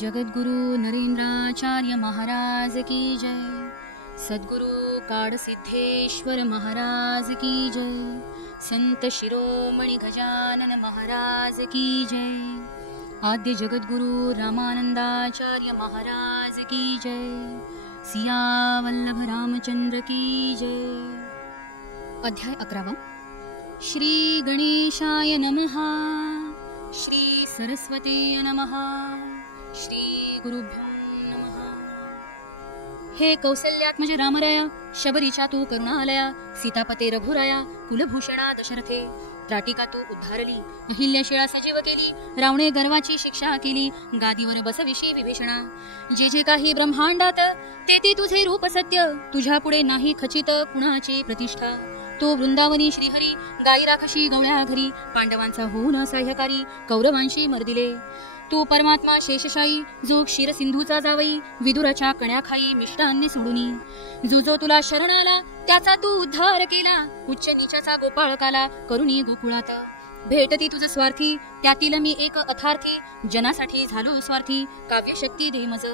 जगद्गुरु नरेंद्राचार्य महाराज की जय। सद्गुरु काडसिद्धेश्वर महाराज की जय। संत शिरोमणी गजानन महाराज की जय। आद्य जगद्गुरु रामानंदाचार्य महाराज की जय। सिया वल्लभ रामचंद्र की जय। अध्याय अकरावा। श्री गणेशाय नमः। श्री सरस्वती नमः श्री गुरुभ्यो नमः। हे कौसल्यात्मज म्हणजे रामराया शबरीच्या तू करुणालया सीतापते रघुराया कुलभूषणा दशरथे त्राटिका तू उद्धारली अहिल्याशिळा सजीव केली रावणे गर्वाची शिक्षा केली गादीवर बसविषयी विभीषणा। जे जे काही ब्रह्मांडात ते ती तुझे रूप सत्य तुझ्या पुढे नाही खचित कुणाची प्रतिष्ठा। तो वृंदावनी श्रीहरी गाई राखशी गवळ्या घरी पांडवांचा होऊन साह्यकारी कौरवांशी मर्दिले। तू परमात्मा शेषशाही जो क्षीरसिंधूचा जावई विदुराच्या कण्याखाई मिष्टान्ने सोडुनी. जो जो तुला शरण आला त्याचा तू उद्धार केला. उच्च नीचाचा गोपाळकाला करुणी गोकुळात. भेटती तुझ स्वार्थी त्यातील मी एक अथार्थी. जनासाठी झालो स्वार्थी काव्यशक्ती दे मज.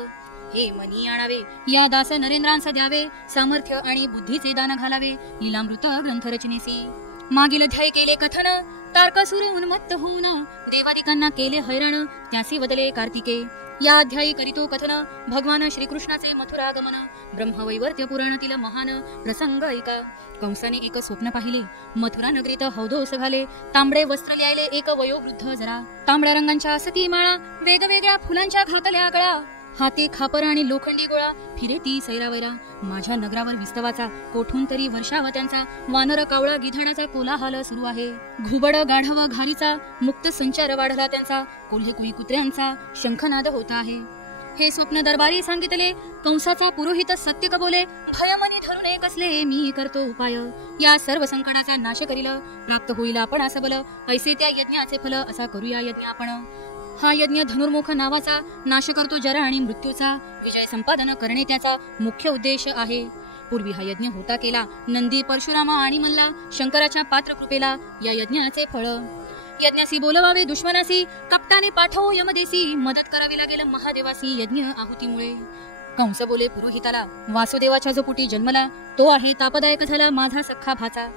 हे मनी आणावे या दास नरेंद्रांस द्यावे. सामर्थ्य आणि बुद्धीचे दान घालावे लीलामृत ग्रंथ रचनेसी मागील ध्याय केले कथन तारकासुर उन्मत्त होऊन देवादिकांना केले हैराण. त्यासी बदले कार्तिके. या अध्यायी करीतो कथन. भगवान श्रीकृष्णाचे मथुरागमन ब्रह्मवैवर्त्य पुराणातील महान प्रसंग ऐका. कंसाने एक स्वप्न पाहिले. मथुरा नगरीत हौदोस घाले. तांबडे वस्त्र लिहायले एक वयोवृद्ध जरा. तांबड्या रंगांच्या सती माळा. वेगवेगळ्या फुलांच्या घातल्या गळा. हाती खापर आणि लोखंडी गोळा. फिरेती सैरावैरा. माझ्या नगरावर विस्तवाचा कोठून तरी वर्षावा त्यांचा वानर कावळा गिधाणाचा कोलाहल सुरू आहे. घुबड गाढवा घारीचा मुक्त संचार वाढला त्यांचा. कोल्हे कुई कुत्र्यांचा शंखनाद होता आहे. हे स्वप्न दरबारी सांगितले कंसाचा पुरोहित सत्य कबोले. भयमनी धरून कसले मी करतो उपाय. या सर्व संकटाचा नाश करील. प्राप्त होईल आपण असं बल. ऐसे त्या यज्ञाचे फल असा करूया यज्ञ आपण हा यज्ञ धनुर्मुख नावाचा नाश करतो जरा आणि मृत्यूचा विजय संपादन करणे त्याचा मुख्य उद्देश आहे. पूर्वी हा यज्ञ होता केला नंदी परशुरामा आणि मल्ला शंकराच्या पात्र कृपेला या यज्ञाचे फळ. यज्ञासी बोलवावे दुश्मनासी कपटाने पाठवो यमदेसी मदत करावी लागेल महादेवासी यज्ञ आहुतीमुळे. कंस बोले पुरोहिताला वासुदेवाच्या जो पुटी जन्मला तो आहे तापदायक झाला माझा सख्खा भाचा.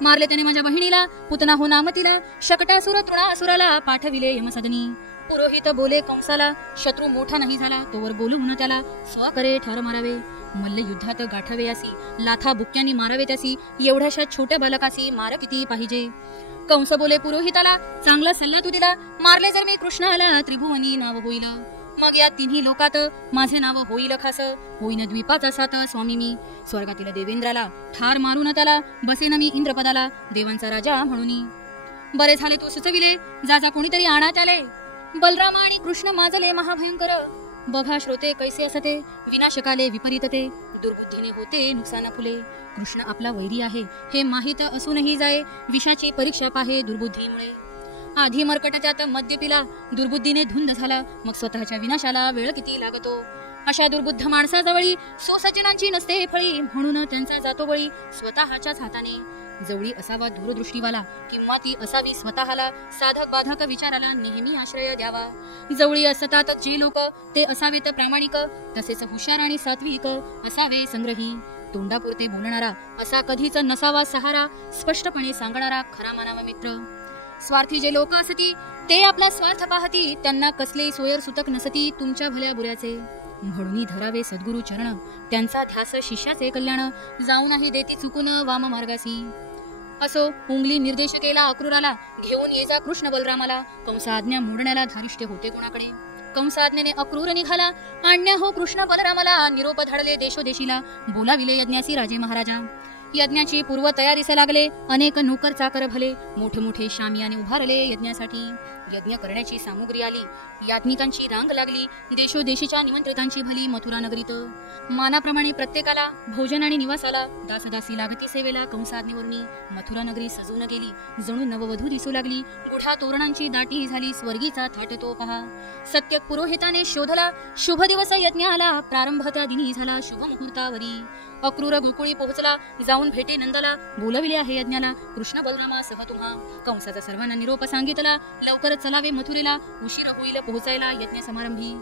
मारले त्याने माझ्या बहिणीला पुतना हो नामतीला शकटासुर तृणासुराला पाठविले यमसदनी. पुरोहित बोले कंसाला शत्रू मोठा नाही झाला. तोवर बोलवून त्याला स्व करे ठार मारावे. मल्ल युद्धात गाठावे असी लाथा बुक्क्यांनी मारावे त्यासी. एवढ्याशा छोट्या बालकासी मार किती पाहिजे? कंस बोले पुरोहिताला चांगला सल्ला तू दिला. मारले जर मी कृष्ण आला त्रिभुवनी नाव होईल. मग या तिन्ही लोकात माझे नाव होईल खास. होईन द्वीपाचा सात स्वामी मी. स्वर्गातील देवेंद्राला ठार मारून त्याला. बसेन मी इंद्रपदाला. देवांचा राजा म्हणून. बरे झाले तू सुचविले. जा जा कोणीतरी आणात आले बलराम आणि कृष्ण माजले महाभयंकर. बघा श्रोते कैसे असते? विनाशकाले विपरीत ते दुर्बुद्धीने होते नुकसान फुले कृष्ण आपला वैरी आहे हे माहीत असूनही जाय. विषाची परीक्षा पाहे दुर्बुद्धीमुळे. आधी मरकट त्यात मद्य पिला दुर्बुद्धीने धुंद झाला. मग स्वतःच्या विनाशाला वेळ किती लागतो? अशा दुर्बुद्ध माणसाजवळी सुसचनांची नसते फळी म्हणून त्यांचा जातो बळी स्वतःच्याच हाताने. जवळी असावा दूरदृष्टीवाला किंवा ती असावी स्वतःला साधक बाधक विचाराला नेहमी आश्रय द्यावा. जवळी असतात जे लोक ते असावेत प्रामाणिक तसेच हुशार आणि सात्विक असावे संग्रही. तोंडापुरते बोलणारा असा कधीच नसावा सहारा स्पष्टपणे सांगणारा खरा मानावा मित्र. स्वार्थी जे लोक असती ते आपला स्वार्थ पाहती त्यांना कसले सोयर सुतक नसती तुमच्या भल्या बुऱ्याचे. म्हणून धरावे सद्गुरु चरण त्यांचा ध्यास शिष्याचे कल्याण जाऊनही देती चुकून वाम मार्गासी असो उंगली निर्देशकेला अक्रूराला घेऊन ये जा कृष्ण बलरामाला. कंसाज्ञा मोडण्याला धारिष्ट्य होते कोणाकडे? कंसाज्ञेने अक्रूर निघाला. आणण्या हो कृष्ण बलरामाला निरोप धाडले देशोदेशीला. बोलाविले यज्ञासी राजे महाराजा. यज्ञाची पूर्व तयारीस लागले. अनेक नोकर चाकर भले. मोठे मोठे शामियाने उभारले यज्ञासाठी. यज्ञ करण्याची सामुग्री आली. याज्ञिकांची रांग लागली. देशोदेशीच्या निमंत्रितांची भली मथुरा नगरीत. मानाप्रमाणे प्रत्येकाला भोजन आणि निवासाला दासदासी लागती सेवेला कंसाज्ञेवरुनी मथुरा नगरी सजून गेली. जणू नववधू दिसू लागली. गुढा तोरणांची दाटी झाली. स्वर्गीचा थाट तो पहा. सत्य पुरोहिताने शोधला. शुभ दिवस यज्ञ आला. प्रारंभ त्या दिनी झाला. शुभ मुहूर्तावरी. अक्रूर गोकुळी पोहोचला. जाऊन भेटे नंदला. बोलविले आहे यज्ञाला. कृष्ण बलरामा सह तुम्हा. कंसाचा सर्वांना निरोप सांगितला. लवकरच चलावे मथुरेला उशीर होईल पोहोचायला यज्ञ समारंभी.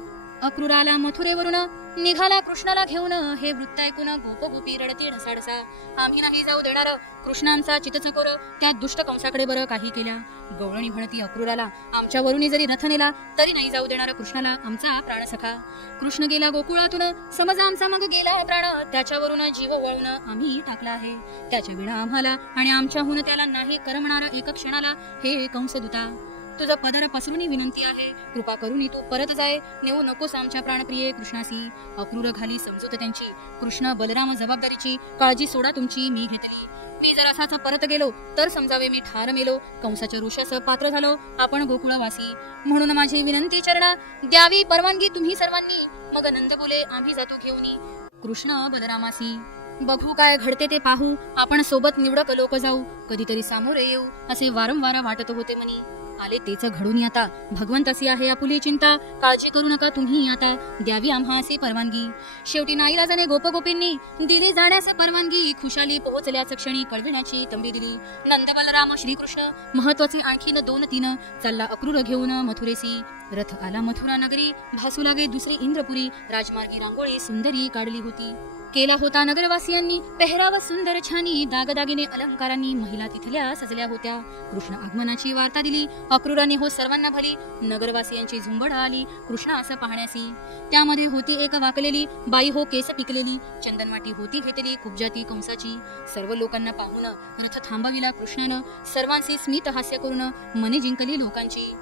अक्रूराला मथुरेवरून निघाला कृष्णाला घेऊन हे वृत्त ऐकून गोप गोपी रडती ढसाढसा. आम्ही नाही जाऊ देणार कृष्णांचा चितचकोर त्या दुष्ट कंसाकडे बरं काही केल्या. गवळणी म्हणती अक्रूराला आमच्यावरून जरी रथ नेला तरी नाही जाऊ देणार कृष्णाला आमचा प्राणसखा कृष्ण गेला गोकुळातून समज आमचा मग गेला प्राण. त्याच्यावरून जीव वळून आम्ही टाकला आहे. त्याच्या विना आम्हाला आणि आमच्याहून त्याला नाही करमणार एक क्षणाला हे कंसदूता तुझा पदर पसरून विनंती आहे. कृपा करून तू परत जाय. नेऊ नकोस आमच्या प्राणप्रिय कृष्णासी. अक्रूर घाली समजूत त्यांची. कृष्ण बलराम जबाबदारीची. काळजी सोडा तुमची मी घेतली. मी जर असाच परत गेलो तर समजावे मी ठार मेलो. कंसाच्या रोषास पात्र झालो. आपण गोकुळवासी. म्हणून माझी विनंती चरणा. द्यावी परवानगी तुम्ही सर्वांनी. मग नंद बोले आम्ही जातो घेऊन कृष्ण बलरामासी. बघू काय घडते ते पाहू. आपण सोबत निवडक लोक जाऊ. कधीतरी सामोरे येऊ. असे वारंवार वाटत होते मनी. आले तेच घडून आता. भगवंत असे आहे आपुली चिंता. काळजी करू नका तुम्ही आता. द्यावी आम्हा असे परवानगी. शेवटी नाईराजाने गोपगोपींनी दिली जाण्यास परवानगी. खुशाली पोहोचल्याच क्षणी कळविण्याची तंबी दिली. नंद बलराम श्रीकृष्ण महत्त्वाचे आणखीन दोन तीन. चालला अक्रूर घेऊन मथुरेसी रथ आला मथुरा नगरी भासू लागे दुसरी इंद्रपुरी राजमार्गी रांगोळी सुंदरी काढली होती. केला होता नगरवासियांनी पेहराव सुंदर छानी दागदागिने अलंकारांनी महिला तिथल्या सजल्या होत्या. कृष्ण आगमनाची वार्ता दिली अक्रूराने हो सर्वांना भली नगरवासियांची झुंबड आली कृष्ण असं पाहण्यासी. त्यामध्ये होती एक वाकलेली बाई हो केस पिकलेली चंदनवाटी होती घेतली कुबजाती कंसाची. सर्व लोकांना पाहून रथ थांबविला कृष्णानं सर्वांशी स्मित हास्य करून मने जिंकली लोकांची.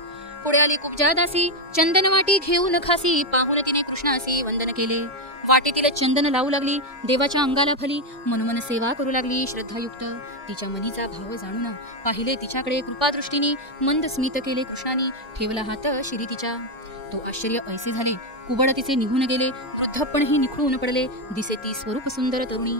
पुढे आली कुब्जादासी चंदनवाटी घेऊन खासी पाहून तिने कृष्णासी वंदन केले. वाटेतील चंदन लावू लागली. देवाच्या अंगाला भली. मनोमन सेवा करू लागली. श्रद्धायुक्त. तिच्या मनीचा भाव जाणून पाहिले तिच्याकडे कृपादृष्टीने. मंद स्मित केले कृष्णाने. ठेवला हात शिरी तिच्या तो आश्चर्य ऐसे झाले. कुबड तिचे निघून गेले. वृद्धपणही निखळून पडले. दिसे ती स्वरूप सुंदर तरुणी.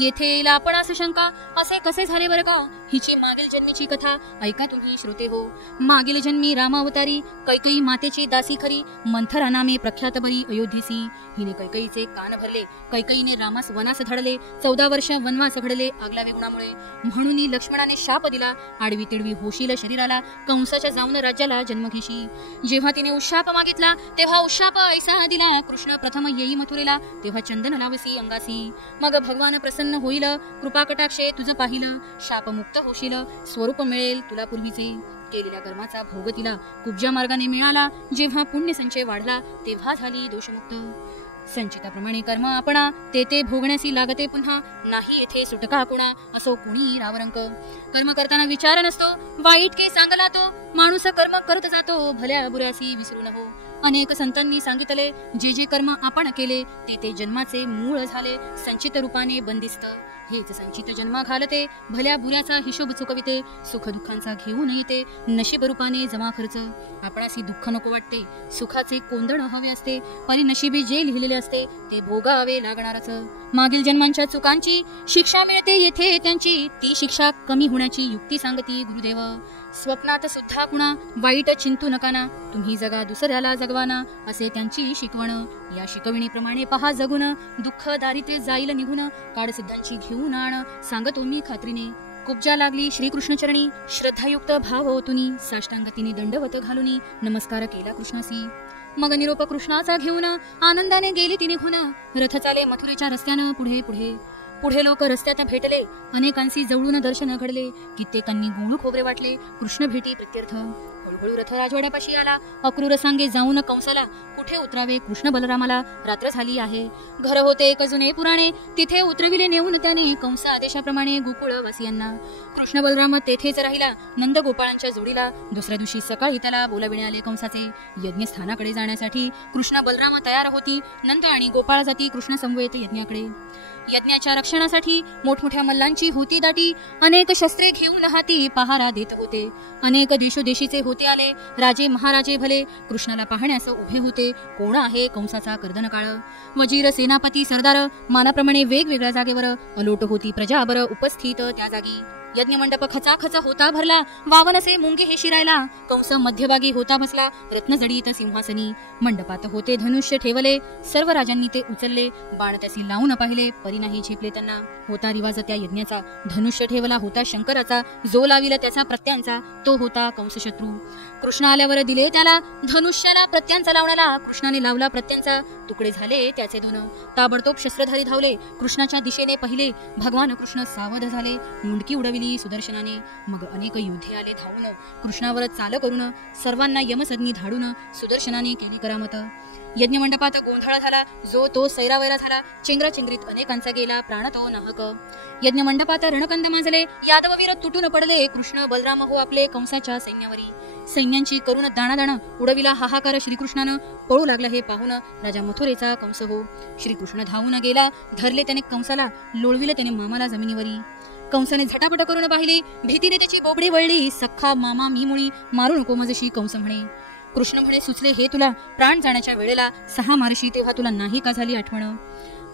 येथे येईल आपण असं शंका? असे कसे झाले बरं का? हिची मागील जन्मीची कथा. ऐका तुम्ही श्रोते हो. मागील जन्मी रामावतारी कैकई मातेची दासी खरी मंथरा नामे प्रख्यात बरी अयोध्येसी. हिने कैकईचे कान भरले. कैकईने रामास वनास धडले. चौदा वर्ष वनवास घडले आगला वेगुणामुळे. म्हणून लक्ष्मणाने शाप दिला. आडवी तिडवी होशील शरीराला. कंसाच्या जाऊन राज्याला जन्म घेशी. जेव्हा तिने उशाप मागितला तेव्हा उशाप ऐसा दिला कृष्ण प्रथम येई मथुरेला तेव्हा चंदन लावसी अंगासी. मग भगवान प्रसन्न होईल कृपा कटाक्षे तुझं पाहिलं शापमुक्त होशील स्वरूप मिळेल तुला पूर्वीचे. केलेल्या कर्माचा भोग तिला कुब्जा मार्गाने मिळाला जेव्हा पुण्य संचय वाढला तेव्हा झाली दोषमुक्त. संचिताप्रमाणे कर्म आपणा ते ते भोगण्यासी लागते पुन्हा नाही येथे सुटका कुणा असो कुणी रावरंक. कर्म करताना विचार नसतो वाईट के सांगला तो माणूस कर्म करत जातो भल्या बुऱ्यासी विसरू नको अनेक संतांनी सांगितले जे जे कर्म आपण केले ते ते जन्माचे मूळ झाले संचित रूपाने बंदिस्त. हेच संचित जन्मा घालते भल्या बुऱ्याचा हिशोब चुकविते सुख दुःखांचा घेऊन येते नशीब रूपाने जमा खर्च. आपणासी दुःख नको वाटते सुखाचे कोंदण हवे असते परी नशिबी जे लिहिलेले असते ते भोगावे लागणारच. मागील जन्मांच्या चुकांची शिक्षा मिळते येथे त्यांची ती शिक्षा कमी होण्याची युक्ती सांगती गुरुदेव. स्वप्नात सुद्धा कुणा वाईट चिंतू नकाना तुम्ही जगा दुसऱ्याला जगवाना असे त्यांची शिकवण. या शिकवणीप्रमाणे पहा जगून. दुःख दारिद्र्य जाईल निघून. काळसिद्धांची घेऊन आण सांगतो मी खात्रीने. कुब्जा लागली श्रीकृष्णचरणी श्रद्धायुक्त भाव हो ओतुनी साष्टांगतीने दंडवत घालूनी. नमस्कार केला कृष्णासी. मग निरोप कृष्णाचा घेऊन आनंदाने गेली ती निघून. रथ चाले मथुरेच्या रस्त्यानं पुढे पुढे. पुढे लोक रस्त्यात भेटले. अनेकांशी जवळून दर्शन घडले. कित्येकांनी गुण खोबरे वाटले. कृष्ण भेटी प्रत्यर्थ हळूहळू रथ राजवाड्यापाशी आला. अक्रूर सांगे जाऊन कंसाला कुठे उतरावे? कृष्ण बलरामाला रात्र झाली आहे. घर होते एक जुने पुराणे. तिथे उतरविले नेऊन त्याने कंस आदेशाप्रमाणे गोकुळ वासियांना कृष्ण बलराम तेथेच राहिला. नंद गोपाळांच्या जोडीला. दुसऱ्या दिवशी सकाळी त्याला बोलाविणे आले कंसाचे. यज्ञस्थानाकडे जाण्यासाठी कृष्ण बलराम तयार होती. नंद आणि गोपाळ जाती कृष्ण समवेत यज्ञाकडे. यज्ञाच्या रक्षणासाठी मोठमोठ्या मल्लांची होती दाटी. अनेक शस्त्रे घेऊन हाती पहारा देत होते. अनेक देशोदेशीचे होते आले. राजे महाराजे भले कृष्णाला पाहण्यास उभे होते. कोण आहे कंसाचा कर्दन काळ वजीर सेनापती सरदार मानाप्रमाणे वेगवेगळ्या जागेवर अलोट होती प्रजाबर उपस्थित त्या जागी. यज्ञमंडप खचाखच होता भरला वावनसे मुंगे हे शिरायला. कंस मध्यभागी होता बसला रत्नजडीत सिंहासनी. मंडपात होते धनुष्य ठेवले सर्व राजांनी ते उचलले बाण त्यासी लावून पाहिले परी नाही झेपले त्यांना. होता रिवाज त्या यज्ञाचा धनुष्य ठेवला होता शंकराचा जो लाविला त्याचा प्रत्यांचा तो होता कंस शत्रू कृष्ण आल्यावर दिले त्याला धनुष्याला प्रत्यांचा लावण्याला कृष्णाने लावला प्रत्यांचा तुकडे झाले त्याचे दोन ताबडतोब शस्त्रधारी धावले कृष्णाच्या दिशेने पहिले भगवान कृष्ण सावध झाले मुंडकी उडविली. सुदर्शनाने मग अनेक युद्धे आले धावून कृष्णावर चाल करून सर्वांना यमसज्ञी धाडून सुदर्शनाने केली करामत. यज्ञमंडपात गोंधळ झाला जो तो सैरावैरा झाला चेंगरा चेंगरीत अनेकांचा गेला प्राण तो नाहक. यज्ञमंडपात रणकंद माजले यादववीर तुटून पडले कृष्ण बलराम हो आपले कंसाच्या सैन्यावरी. सैन्यांची करून दाणा उडविला हाहाकार श्रीकृष्णानं पळू लागला हे पाहून राजा मथुरेचा कंस हो. श्रीकृष्ण धावून गेला धरले त्याने कंसाला लोळविले त्याने मामाला जमिनीवरी. कंसाने झटापट करून पाहिली. भीतीने त्याची बोबडी वळली. सख्खा मामा मी मुळी मारू नको माझशी कंस म्हणे कृष्ण म्हणे सुचले हे तुला प्राण जाण्याच्या वेळेला सहा मारशी तेव्हा तुला नाही का झाली आठवण?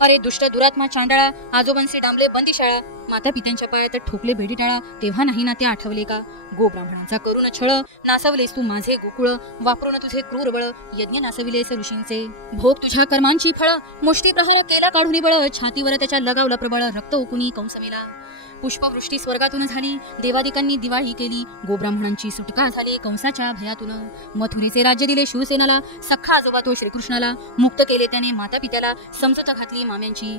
अरे दुष्ट दुरात्मा चांडाळा आजोबांचे डांबले बंदिशाळा माता पित्यांच्या पायात ठोकले भेटी टाळा तेव्हा नाही ना ते आठवले का? गो ब्राह्मणांचा करून छळ नासवलेस तू माझे गोकुळ वापरून तुझे क्रूर बळ यज्ञ नासविलेस ऋषींचे भोग तुझ्या कर्मांची फळ मुष्टी प्रहार केला काढून बळ छातीवर त्याच्या लगावला प्रबळ रक्त उकुनी कंसमेला पुष्पवृष्टी स्वर्गातून झाली. देवादिकांनी दिवाळी केली. गोब्राह्मणांची सुटका झाली. कंसाच्या भयातून मथुरेचे राज्य दिले शिवसेनाला. सख्खा आजोबा तो श्रीकृष्णाला. मुक्त केले त्याने माता पित्याला समजूत घातली माम्यांची.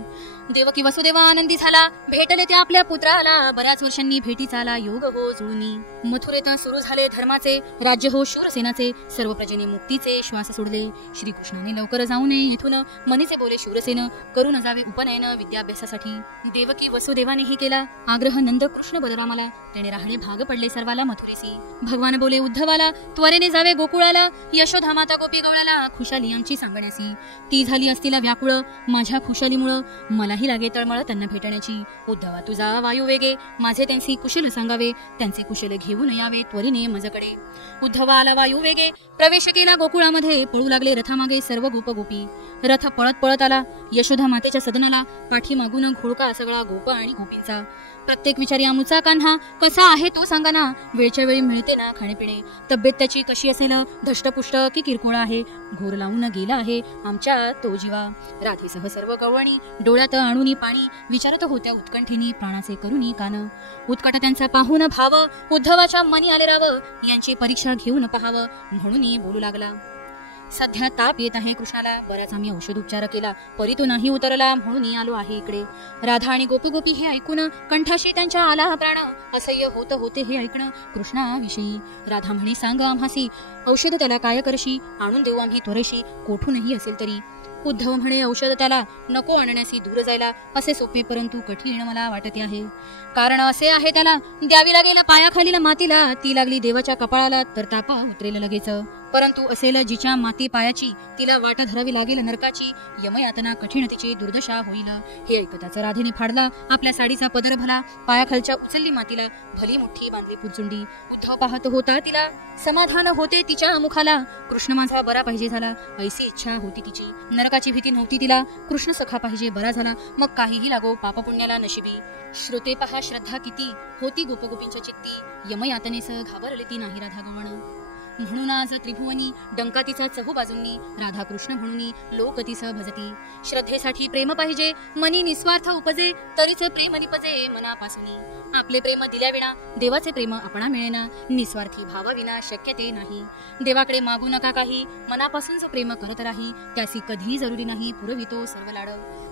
देवकी वसुदेवा आनंदी झाला. भेटले त्या आपल्या पुत्राला. बऱ्याच वर्षांनी भेटीचा आला योग हो जुळणी. मथुरेत सुरू झाले धर्माचे. राज्य हो शूरसेनाचे सर्व प्रजेने मुक्तीचे श्वास सोडले. श्रीकृष्णाने लवकर जाऊ नये येथून. मनीचे बोले शूरसेन करून जावे उपनयन विद्याभ्यासासाठी. देवकी वसुदेवानेही केला. आग्रह नंद कृष्ण बलरामाला. त्याने राहणे भाग पडले सर्वाला मथुरेसी. भगवान बोले उद्धवाला त्वरेने जावे गोकुळाला यशोधा माता गोपी गवळाला खुशाली यांची सांगण्याची ती झाली असतीला व्याकुळ माझ्या खुशालीमुळं मलाही लागे तळमळ त्यांना भेटण्याची. उद्धवा तुझा वायू वेगे माझे त्यांची कुशल सांगावे त्यांचे कुशल घेऊन यावे त्वरीने मजकडे. उद्धवा आला वायू वेगे प्रवेश केला गोकुळामध्ये पळू लागले रथामागे सर्व गोप गोपी रथ पळत पळत आला. यशोधा मातेच्या सदनाला पाठीमागून घोळका सगळा गोपा आणि गोपींचा. प्रत्येक विचारी आमूचा कान्हा कसा आहे तो सांगा ना वेळच्या वेळी मिळते ना खाणेपिणे. तब्येत त्याची कशी असेल? धष्टपुष्ट की किरकोळ आहे? घोर लावून गेला आहे आमच्या तो जीवा. राधेसह सर्व गवळणी डोळ्यात आणूनी पाणी विचारत होत्या उत्कंठेनी प्राणाचे करुणी कान. उत्कट त्यांचा पाहून भाव उद्धवाच्या मनी आले राव. यांची परीक्षा घेऊन पहावं म्हणून बोलू लागला. सध्या ताप येत आहे कृष्णाला. बराच आम्ही औषध उपचार केला परी तो नाही उतरला म्हणून आलो आहे इकडे. राधा आणि गोपी गोपी हे ऐकून कंठाशी त्यांच्या आला प्राण. असह्य होत होते हे ऐकणं कृष्णाविषयी. राधा म्हणे सांग आम्हासी औषध त्याला काय करशी? आणून देऊ आम्ही त्वरेशी कोठूनही असेल तरी. उद्धव म्हणे औषध त्याला नको आणण्यासी दूर जायला. असे सोपे परंतु कठीण मला वाटते आहे. कारण असे आहे त्याला द्यावी लागेल पायाखालील मातीला. ती लागली देवाच्या कपाळाला तर तापा उतरेल लगेच. परंतु असेल जिच्या माती पायाची तिला वाट धरावी लागेल नरकाची यमयातना कठीण तिची दुर्दशा होईल. हे ऐकताच राधेने फाडला आपल्या साडीचा पदर भला पायाखालच्या उचलली मातीला भली मुठी बांधली पुचुंडी उद्धव पाहत होता तिला समाधान होते तिच्या मुखाला. कृष्ण माझा बरा पाहिजे झाला ऐसी इच्छा होती तिची. नरकाची भीती नव्हती तिला कृष्ण सखा पाहिजे बरा झाला मग काहीही लागो पापपुण्याला नशिबी. श्रोते पहा श्रद्धा किती? होती गोपगोपींच्या चित्ती. यमयातनेस घाबरली ती नाही राधा गवण म्हणून आज त्रिभुवनी डंका तिचा चहू बाजूंनी म्हणून लोक तिस भजती. श्रद्धेसाठी प्रेम पाहिजे मनी निस्वार्थ उपजे तरीच प्रेम निपजे मनापासून आपले प्रेम दिल्याविना देवाचे प्रेम आपणा मिळेना निस्वार्थी भावाविना शक्य ते नाही. देवाकडे मागू नका काही मनापासून जो प्रेम करत राही त्यासी कधीही जरुरी नाही पुरवितो सर्व लाड.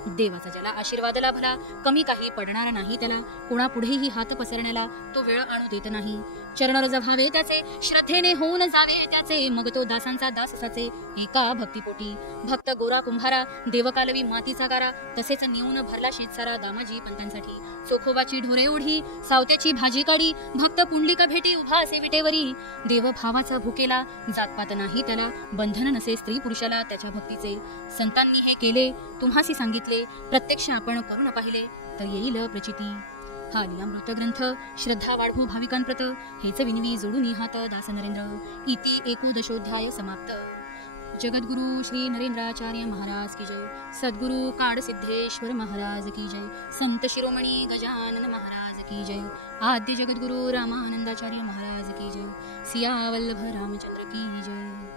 देवाचा ज्याला आशीर्वाद लाभला कमी काही पडणार नाही त्याला कोणापुढेही हात पसरण्याला तो वेळ आणू देत नाही. चरणरज व्हावे त्याचे श्रद्धेने होऊन जावे त्याचे. मग तो दासांचा दास असाचे एका भक्तिपोटी. भक्त गोरा कुंभारा देवकालवी मातीचा गारा. तसेच नेऊन भरला शेतसारा दामाजी पंतांसाठी. चोखोबाची ढोरे ओढी सावत्याची भाजी काढी. भक्त पुंडलिका भेटी उभा असे विटेवरी. देव भावाचा भुकेला जातपात नाही त्याला. बंधन नसे स्त्री पुरुषाला त्याच्या भक्तीचे. संतांनी हे केले तुम्हासी सांगितले. प्रत्यक्ष आपण करून पाहिले तर येईल प्रचिती. हा लिलामृत ग्रंथ श्रद्धा वाढवू भाविकांप्रत. हेच विनवी जोडून हात दास नरेंद्र. इति एकोदशोध्याय समाप्त. जगद्गुरु श्री नरेंद्राचार्य महाराज की जय. सद्गुरु काडसिद्धेश्वर महाराज की जय. संत शिरोमणी गजानन महाराज की जय. आद्य जगद्गुरु रामानंदाचार्य महाराज की जय. सियावल्लभ रामचंद्र की जय.